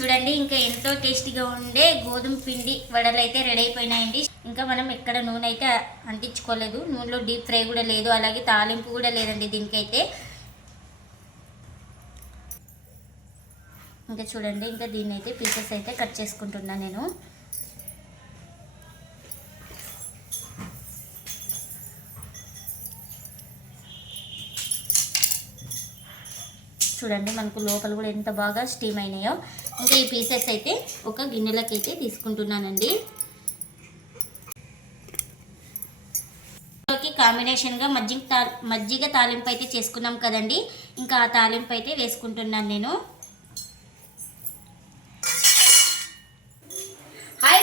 చూడండి ఇంకా ఎంతో టేస్టీగా ఉండే గోధుమ పిండి వడలు అయితే రెడీ అయిపోయినాయండి. ఇంకా మనం ఎక్కడ నూనె అయితే అంటించుకోలేదు. నూనెలో డీప్ ఫ్రై కూడా లేదు అలాగే తాలింపు కూడా లేదండి దీనికైతే. ఇంకా చూడండి ఇంకా దీన్ని అయితే పీసెస్ అయితే కట్ చేసుకుంటున్నా నేను. చూడండి మనకు లోపల కూడా ఎంత బాగా స్టీమ్ అయినాయో. ఇంకా ఈ పీసెస్ అయితే ఒక గిన్నెలకి అయితే తీసుకుంటున్నానండి కాంబినేషన్గా మజ్జిగ తా మజ్జిగ తాలింపు అయితే చేసుకున్నాం కదండి. ఇంకా ఆ తాలింపు అయితే వేసుకుంటున్నాను నేను.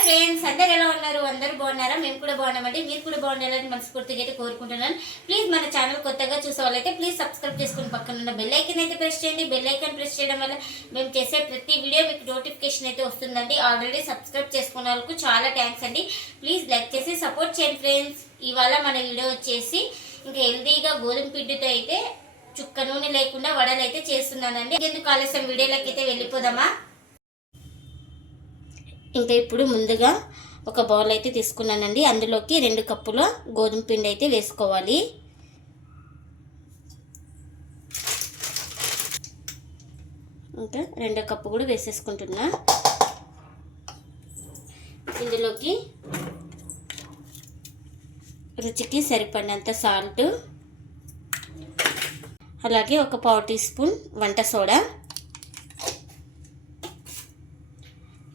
ఫ్రెండ్స్ అందరు ఎలా ఉన్నారు? అందరూ బాగున్నారా? మేము కూడా బాగున్నామండి. మీరు కూడా బాగుండాలని మనస్ఫూర్తిగా అయితే కోరుకుంటున్నాను. ప్లీజ్ మన ఛానల్ కొత్తగా చూసే వాళ్ళైతే ప్లీజ్ సబ్స్క్రైబ్ చేసుకుని పక్కన ఉన్న బెల్ ఐకన్ అయితే ప్రెస్ చేయండి. బెల్ ఐకన్ ప్రెస్ చేయడం వల్ల మేము చేసే ప్రతి వీడియో మీకు నోటిఫికేషన్ అయితే వస్తుందండి. ఆల్రెడీ సబ్స్క్రైబ్ చేసుకున్న వాళ్ళకు చాలా థ్యాంక్స్ అండి. ప్లీజ్ లైక్ చేసి సపోర్ట్ చేయండి ఫ్రెండ్స్ ఇవాళ మన వీడియో వచ్చేసి ఇంకా హెల్తీగా గోధుమ పిండితో అయితే చుక్క నూనె లేకుండా వడలు అయితే చేస్తున్నానండి. ఎందుకు ఆలస్యం? వీడియోలోకి అయితే వెళ్ళిపోదామా? ఇంకా ఇప్పుడు ముందుగా ఒక బౌల్ అయితే తీసుకున్నానండి. అందులోకి రెండు కప్పుల గోధుమ పిండి అయితే వేసుకోవాలి. ఇంకా రెండో కప్పు కూడా వేసేసుకుంటున్నా. ఇందులోకి రుచికి సరిపడినంత సాల్ట్ అలాగే ఒక పావు టీ స్పూన్ వంట సోడా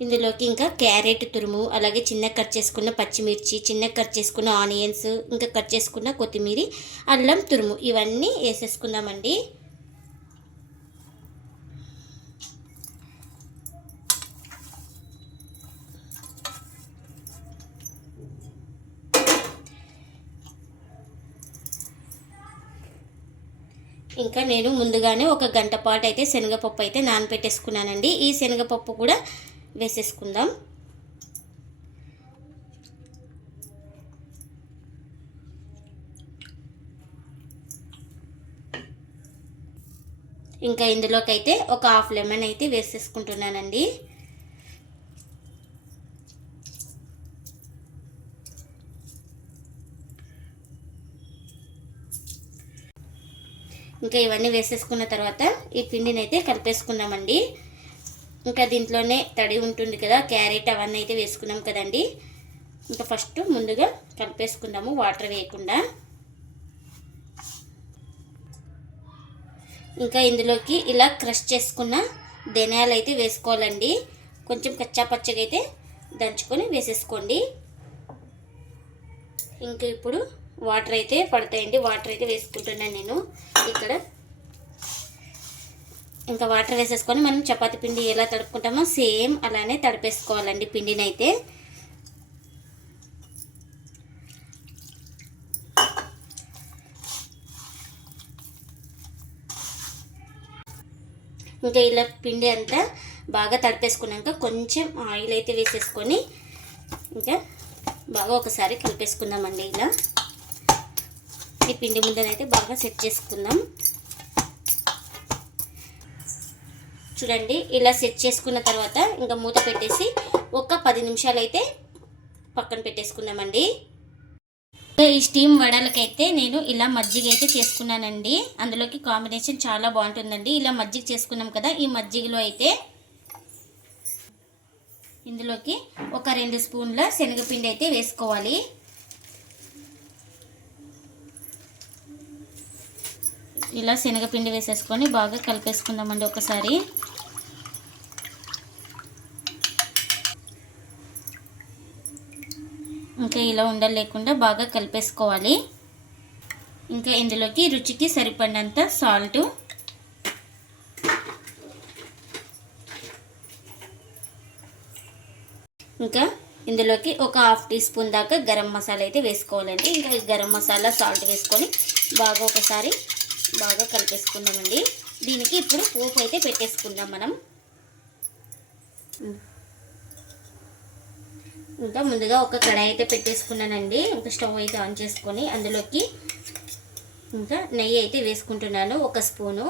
ఇందులోకి ఇంకా క్యారెట్ తురుము అలాగే చిన్న కట్ చేసుకున్న పచ్చిమిర్చి చిన్న కట్ చేసుకున్న ఆనియన్స్ ఇంకా కట్ చేసుకున్న కొత్తిమీర అల్లం తురుము ఇవన్నీ వేసేసుకుందామండి. ఇంకా నేను ముందుగానే ఒక గంట పాటు అయితే శనగపప్పు అయితే నానబెట్టేసుకున్నానండి. ఈ శనగపప్పు కూడా వేసేసుకుందాం. ఇంకా ఇందులోకి అయితే ఒక హాఫ్ లెమన్ అయితే వేసేసుకుంటున్నానండి. ఇంకా ఇవన్నీ వేసేసుకున్న తర్వాత ఈ పిండిని అయితే కలిపేసుకున్నామండి ఇంకా దీంట్లోనే తడి ఉంటుంది కదా క్యారెట్ అవన్నీ అయితే వేసుకున్నాం కదండి. ఇంకా ఫస్ట్ ముందుగా కలిపేసుకుందాము వాటర్ వేయకుండా. ఇంకా ఇందులోకి ఇలా క్రష్ చేసుకున్న ధనియాలు అయితే వేసుకోవాలండి. కొంచెం కచ్చా పచ్చగా అయితే దంచుకొని వేసేసుకోండి. ఇంకా ఇప్పుడు వాటర్ అయితే పడతాయండి వాటర్ అయితే వేసుకుంటున్నాను నేను. ఇక్కడ ఇంకా వాటర్ వేసేసుకొని మనం చపాతి పిండి ఎలా తడుపుకుంటామో సేమ్ అలానే తడిపేసుకోవాలండి పిండిని అయితే ఇంకా ఇలా పిండి అంతా బాగా తడిపేసుకున్నాక కొంచెం ఆయిల్ అయితే వేసేసుకొని ఇంకా బాగా ఒకసారి కలిపేసుకుందామండి ఇలా. ఈ పిండి ముద్దనైతే బాగా సెట్ చేసుకుందాం. చూడండి ఇలా సెట్ చేసుకున్న తర్వాత ఇంకా మూత పెట్టేసి ఒక పది నిమిషాలు అయితే పక్కన పెట్టేసుకున్నామండి ఇంకా ఈ స్టీమ్ వడలకైతే నేను ఇలా మజ్జిగ అయితే చేసుకున్నానండి. అందులోకి కాంబినేషన్ చాలా బాగుంటుందండి. ఇలా మజ్జిగ చేసుకున్నాం కదా ఈ మజ్జిగలో అయితే ఇందులోకి ఒక రెండు స్పూన్ల శనగపిండి అయితే వేసుకోవాలి. ఇలా శనగపిండి వేసేసుకొని బాగా కలిపేసుకుందామండి ఒకసారి. ఇలా ఉండలేకుండా బాగా కలిపేసుకోవాలి. ఇంకా ఇందులోకి రుచికి సరిపడినంత సాల్ట్. ఇంకా ఇందులోకి ఒక హాఫ్ టీ స్పూన్ దాకా గరం మసాలా అయితే వేసుకోవాలండి. ఇంకా గరం మసాలా సాల్ట్ వేసుకొని బాగా ఒకసారి బాగా కలిపేసుకుందామండి. దీనికి ఇప్పుడు పోపు అయితే పెట్టేసుకుందాం మనం. ఇంకా ముందుగా ఒక కడాయి అయితే పెట్టేసుకున్నానండి. ఇంకా స్టవ్ అయితే ఆన్ చేసుకొని అందులోకి ఇంకా నెయ్యి అయితే వేసుకుంటున్నాను ఒక స్పూను.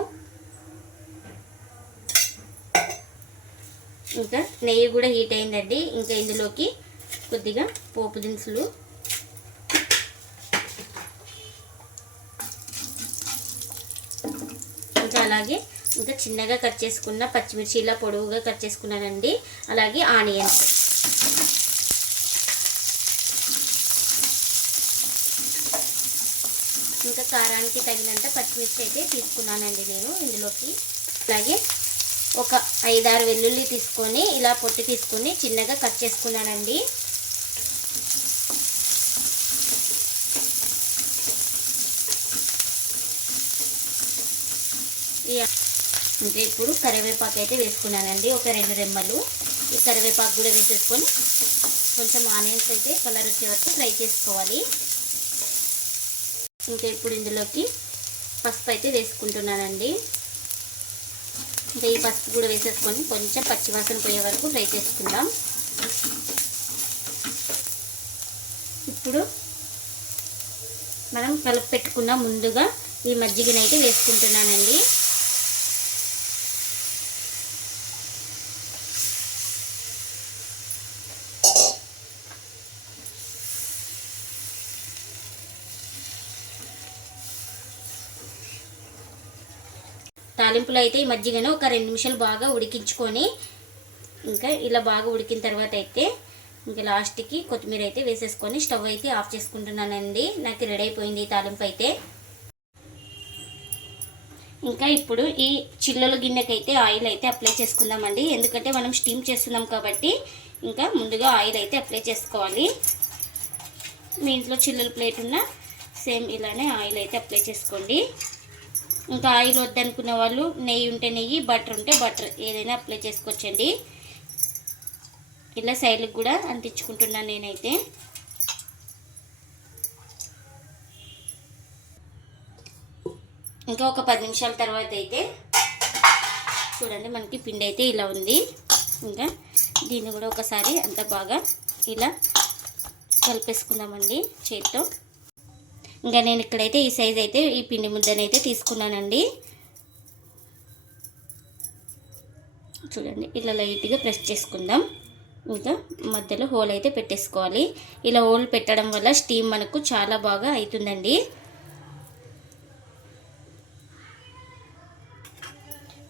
ఇంకా నెయ్యి కూడా హీట్ అయిందండి. ఇంకా ఇందులోకి కొద్దిగా పోపు దినుసులు. ఇంకా అలాగే ఇంకా చిన్నగా కట్ చేసుకున్న పచ్చిమిర్చి ఇలా పొడవుగా కట్ చేసుకున్నానండి. అలాగే ఆనియన్స్. ఇంకా కారానికి తగినంత పచ్చిమిర్చి అయితే తీసుకున్నానండి నేను ఇందులోకి. అలాగే ఒక ఐదారు వెల్లుల్లి తీసుకొని ఇలా పొట్టి తీసుకొని చిన్నగా కట్ చేసుకున్నానండి. ఈ- ఇంకా ఇప్పుడు కరివేపాకు అయితే వేసుకున్నానండి ఒక రెండు రెమ్మలు. ఈ కరివేపాకు కూడా వేసేసుకొని కొంచెం ఆనియన్స్ అయితే కలర్ వచ్చే వరకు ఫ్రై చేసుకోవాలి. ఇంకా ఇప్పుడు ఇందులోకి పసుపు అయితే వేసుకుంటున్నానండి. ఇంకా ఈ పసుపు కూడా వేసేసుకొని కొంచెం పచ్చివాసన పోయే వరకు ఫ్రై చేసుకుందాం. ఇప్పుడు మనం కలుపు పెట్టుకున్న ముందుగా ఈ మజ్జిగనైతే వేసుకుంటున్నానండి. తాలింపులో అయితే ఈ మజ్జిగను ఒక రెండు నిమిషాలు బాగా ఉడికించుకొని ఇంకా ఇలా బాగా ఉడికిన తర్వాత అయితే ఇంకా లాస్ట్కి కొత్తిమీర అయితే వేసేసుకొని స్టవ్ అయితే ఆఫ్ చేసుకుంటున్నానండి. నాకు రెడీ అయిపోయింది ఈ తాలింపు అయితే. ఇంకా ఇప్పుడు ఈ చిల్లుల గిన్నెకైతే ఆయిల్ అయితే అప్లై చేసుకుందామండి. ఎందుకంటే మనం స్టీమ్ చేస్తున్నాం కాబట్టి ఇంకా ముందుగా ఆయిల్ అయితే అప్లై చేసుకోవాలి. మీ ఇంట్లో చిల్లుల ప్లేట్ ఉన్న సేమ్ ఇలానే ఆయిల్ అయితే అప్లై చేసుకోండి. ఇంకా ఆయిల్ వద్దనుకున్న వాళ్ళు నెయ్యి ఉంటే నెయ్యి బటర్ ఉంటే బటర్ ఏదైనా అప్లై చేసుకోవచ్చండి. ఇలా సైడ్కి కూడా అంటించుకుంటున్నాను నేనైతే. ఇంకా ఒక పది నిమిషాల తర్వాత అయితే చూడండి మనకి పిండి అయితే ఇలా ఉంది. ఇంకా దీన్ని కూడా ఒకసారి అంత బాగా ఇలా కలిపేసుకుందామండి చేతితో. ఇంకా నేను ఇక్కడైతే ఈ సైజ్ అయితే ఈ పిండి ముద్దనైతే తీసుకున్నానండి. చూడండి ఇలా లైట్గా ప్రెస్ చేసుకుందాం. ఇంకా మధ్యలో హోల్ అయితే పెట్టేసుకోవాలి. ఇలా హోల్ పెట్టడం వల్ల స్టీమ్ మనకు చాలా బాగా అవుతుందండి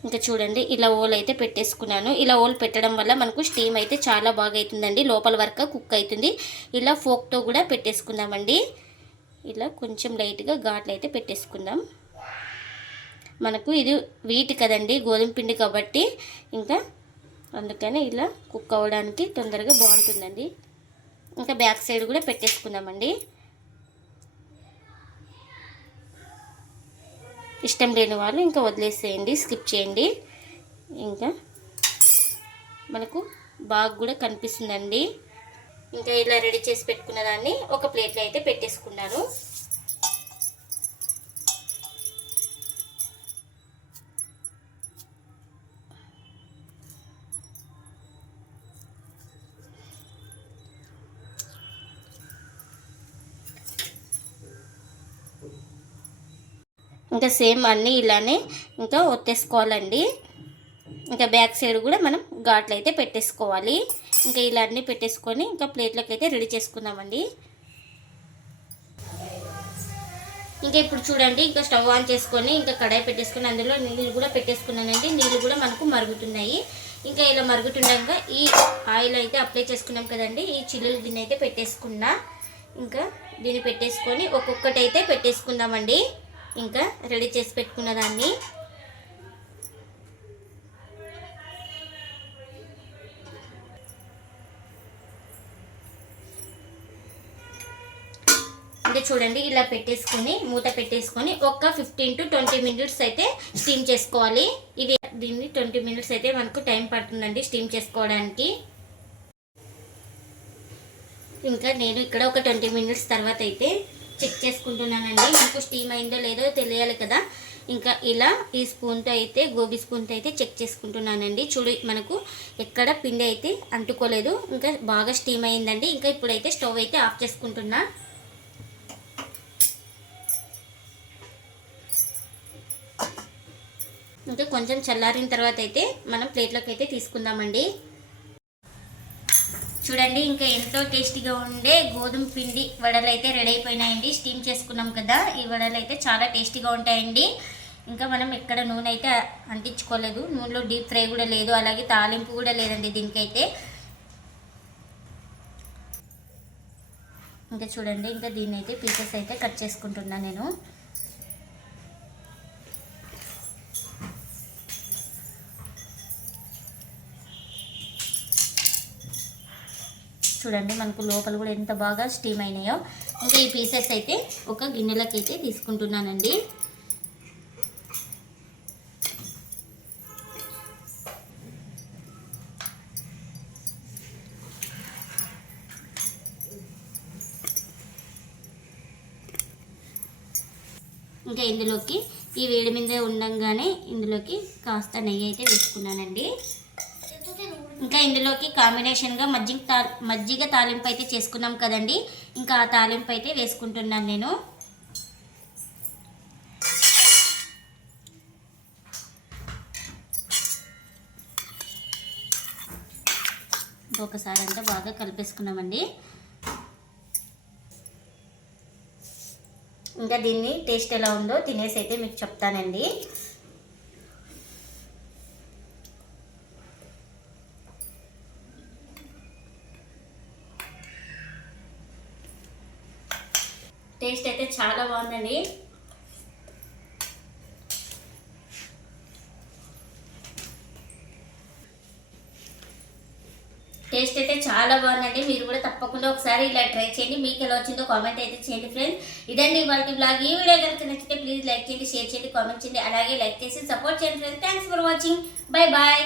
ఇంకా చూడండి ఇలా ఓల్ అయితే పెట్టేసుకున్నాను. ఇలా ఓల్ పెట్టడం వల్ల మనకు స్టీమ్ అయితే చాలా బాగా అవుతుందండి లోపల వరకు కుక్ అవుతుంది. ఇలా ఫోక్తో కూడా పెట్టేసుకుందామండి. ఇలా కొంచెం లైట్గా ఘాట్లు అయితే పెట్టేసుకుందాం. మనకు ఇది వీట్ కదండి గోధుమ పిండి కాబట్టి ఇంకా అందుకని ఇలా కుక్ అవ్వడానికి తొందరగా బాగుంటుందండి. ఇంకా బ్యాక్ సైడ్ కూడా పెట్టేసుకుందామండి. ఇష్టం లేని వాళ్ళు ఇంకా వదిలేసేయండి స్కిప్ చేయండి. ఇంకా మనకు బాగా కూడా కనిపిస్తుందండి. ఇంకా ఇలా రెడీ చేసి పెట్టుకున్న దాన్ని ఒక ప్లేట్లో అయితే పెట్టేసుకున్నాను. ఇంకా సేమ్ అన్నీ ఇలానే ఇంకా ఒత్తేసుకోవాలండి. ఇంకా బ్యాక్ సైడ్ కూడా మనం ఘాట్లు అయితే పెట్టేసుకోవాలి. ఇంకా ఇలా అన్నీ పెట్టేసుకొని ఇంకా ప్లేట్లోకి అయితే రెడీ చేసుకుందామండి. ఇంకా ఇప్పుడు చూడండి ఇంకా స్టవ్ ఆన్ చేసుకొని ఇంకా కడాయి పెట్టేసుకొని అందులో నీళ్ళు కూడా పెట్టేసుకున్నానండి. నీళ్ళు కూడా మనకు మరుగుతున్నాయి. ఇంకా ఇలా మరుగుతుండగా ఈ ఆయిల్ అయితే అప్లై చేసుకున్నాం కదండి. ఈ చిల్లులు దీన్ని అయితే పెట్టేసుకున్నా. ఇంకా దీన్ని పెట్టేసుకొని ఒక్కొక్కటి అయితే పెట్టేసుకుందామండి. ఇంకా రెడీ చేసి పెట్టుకున్న దాన్ని. చూడండి ఇలా పెట్టేసుకొని మూత పెట్టేసుకొని ఒక ఫిఫ్టీన్ టు ట్వంటీ మినిట్స్ అయితే స్టీమ్ చేసుకోవాలి. ఇది దీన్ని ట్వంటీ మినిట్స్ అయితే మనకు టైం పడుతుందండి స్టీమ్ చేసుకోవడానికి. ఇంకా నేను ఇక్కడ ఒక ట్వంటీ మినిట్స్ తర్వాత అయితే చెక్ చేసుకుంటున్నానండి. మనకు స్టీమ్ అయిందో లేదో తెలియాలి కదా. ఇంకా ఇలా ఈ స్పూన్తో అయితే గోబీ స్పూన్తో అయితే చెక్ చేసుకుంటున్నానండి. చూడు మనకు ఎక్కడ పిండి అయితే అంటుకోలేదు. ఇంకా బాగా స్టీమ్ అయిందండి. ఇంకా ఇప్పుడైతే స్టవ్ అయితే ఆఫ్ చేసుకుంటున్నా. ఇంకా కొంచెం చల్లారిన తర్వాత అయితే మనం ప్లేట్లోకి అయితే తీసుకుందామండి. చూడండి ఇంకా ఎంతో టేస్టీగా ఉండే గోధుమ పిండి వడలు అయితే రెడీ అయిపోయినాయండి. స్టీమ్ చేసుకున్నాం కదా ఈ వడలు అయితే చాలా టేస్టీగా ఉంటాయండి. ఇంకా మనం ఎక్కడ నూనె అయితే అంటించుకోలేదు. నూనెలో డీప్ ఫ్రై కూడా లేదు అలాగే తాలింపు కూడా లేదండి దీనికైతే. ఇంకా చూడండి ఇంకా దీన్ని అయితే పీసెస్ అయితే కట్ చేసుకుంటున్నా నేను. చూడండి మనకు లోపల కూడా ఎంత బాగా స్టీమ్ అయినాయో. ఇంకా ఈ పీసెస్ అయితే ఒక గిన్నెలకి అయితే తీసుకుంటున్నానండి. ఇంకా ఇందులోకి ఈ వేడి మీద ఉండంగానే ఇందులోకి కాస్త నెయ్యి అయితే వేసుకున్నానండి. ఇంకా ఇందులోకి కాంబినేషన్గా మజ్జిగ తా మజ్జిగ తాలింపు అయితే చేసుకున్నాం కదండి. ఇంకా ఆ తాలింపు అయితే వేసుకుంటున్నాను నేను. ఒకసారి అంతా బాగా కలిపేసుకున్నామండి. ఇంకా దీన్ని టేస్ట్ ఎలా ఉందో తినేసి అయితే మీకు చెప్తానండి. టేస్ట్ అయితే చాలా బాగుందండి. టేస్ట్ అయితే చాలా బాగుందండి. మీరు కూడా తప్పకుండా ఒకసారి ఇలా ట్రై చేయండి. మీకు ఎలా వచ్చిందో కామెంట్ అయితే చేయండి ఫ్రెండ్స్. ఇదండి వాళ్ళకి బ్లాగ్. ఈ వీడియో కనుక నచ్చితే ప్లీజ్ లైక్ చేయండి షేర్ చేయండి కామెంట్ చేయండి. అలాగే లైక్ చేసి సపోర్ట్ చేయండి friends. Thanks for watching bye bye